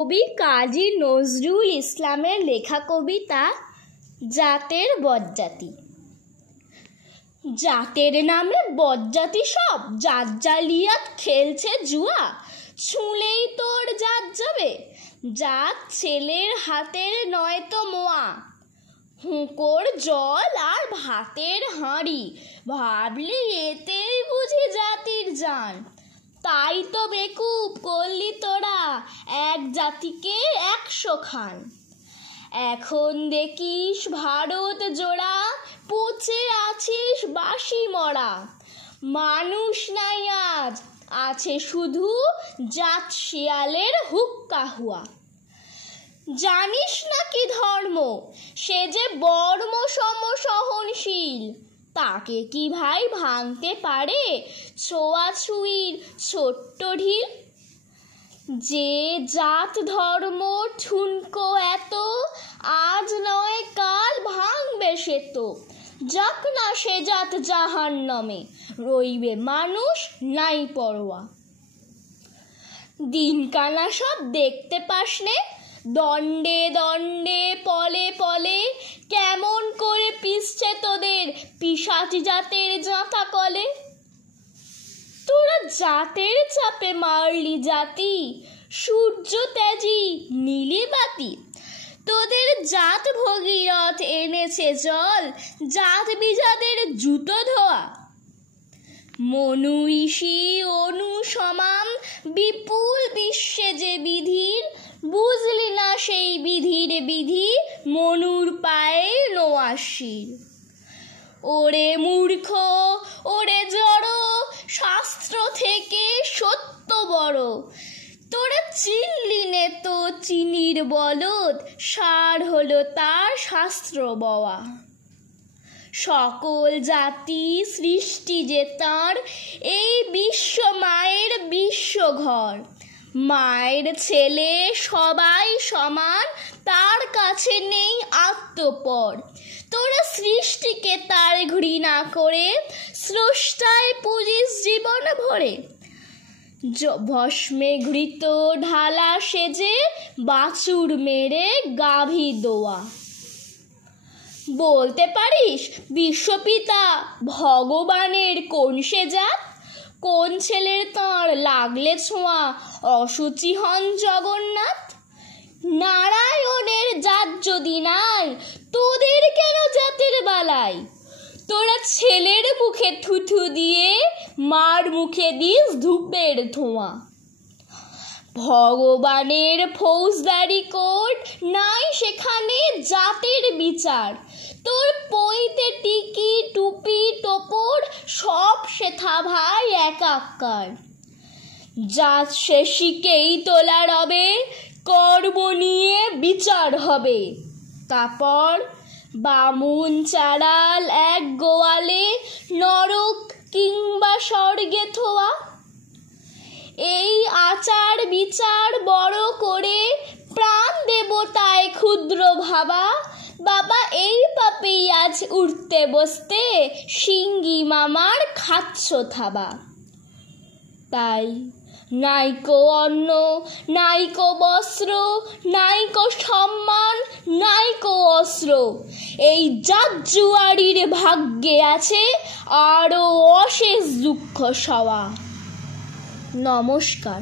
কবি কাজী নজরুল ইসলামের লেখা কবিতা জাতের বজ্জাতি। জাতের নামে বজ্জাতি সব জাত জালিয়াত খেলছে জুয়া, ছুঁলেই তোর জাত যাবে, জাত ছেলের হাতের নয়তো মোয়া। হুঁকোর জল আর ভাতের হাঁড়ি, ভাবলি এতেই বুঝি জাতির জান। তাই তো বেকুব করলি তোরা এক জাতিকে 100 খান। এখন দেখিস ভারত জোড়া পচে আছিস বাসি মরা। মানুষ নাই আজ, আছে শুধু জাত শিয়ালের হুক্কা হুয়া। জানিস না কি ধর্ম, সে যে বর্ম সম সহনশীল, তাকে কি ভাই ভাঙতে পারে ছোঁয়াছুঁয়ির ছোট্ট ঢিল। যে জাত ধর্ম ঠুনকো এত, আজ নয় কাল ভাঙবে সে তো। যাক না সে জাত জাহান্নামে, রইবে মানুষ নাই পরোয়া। দিনকানা সব দেখতে পাসনে, দণ্ডে দণ্ডে পলে পলে কেমন করে পিষছে তোদের পিশাচি জাতের জাঁতা কলে। তোরা জাতের চাপে মারলি জাতি, সূর্য তেজি নীলি বাতি। তোদের জাত ভগীরথ এনেছে জল, জাত বিজাদের জুতো ধোয়া। মনু ঋষি অনু সমাম বিপুল বিশ্বে যে বিধির, বুঝলি না সেই বিধির বিধি মনুর পায়ে নোয়াশির। ওরে মূর্খ ওরে জড়, শাস্ত্র থেকে সত্য বড়। তোরা চিনলি নে তো চিনির বলদ, সার হলো তার শাস্ত্র বওয়া। সকল জাতি সৃষ্টি যে তাঁর, এই বিশ্ব মায়ের বিশ্বঘর। মায়ের ছেলে সবাই সমান, তার কাছে নেই আত্মপর। তোরা সৃষ্টিকে তার ঘৃণা করে, স্রষ্টায় পুজিস জীবন ভরে। ভস্মে ঘৃত ঢালা সেজে, বাছুর মেরে গাভী দোয়া। বলতে পারিস বিশ্বপিতা ভগবানের কোন সে জাত? কোন ছেলের তাঁর লাগলে ছোঁয়া অসুচি হন জগন্নাথ? নারায়ণের জাত যদি নাই, তোদের কেন জাতের বালাই? তোরা ছেলের মুখে থুথু দিয়ে, মার মুখে দিস ধূপের ধোঁয়া। ভগবানের ফৌজদারি কোর্ট নাই, সেখানে জাতের বিচার। তোর পইতে টিকি টুপি টোপর সব সেথা ভাই একাকার। জাত শেষিকেই তোলা রবে, কর্ম নিয়ে বিচার হবে। তারপর বামুন চাড়াল এক গোয়ালে, নরক কিংবা স্বর্গে থোয়া। এই আচার বিচার বড় করে, প্রাণ দেবতায় ক্ষুদ্র ভাবা। বাবা এই পাপেই আজ উঠতে বসতে, সিঙ্গি মামার খাচ্ছ থাবা। তাই নাইকো অন্ন, নাইকো বস্ত্র, নাইকো সম্মান, নাইকো অস্ত্র। এই জাত জুয়ারির ভাগ্যে আছে আরো অশেষ দুঃখ সওয়া। নমস্কার।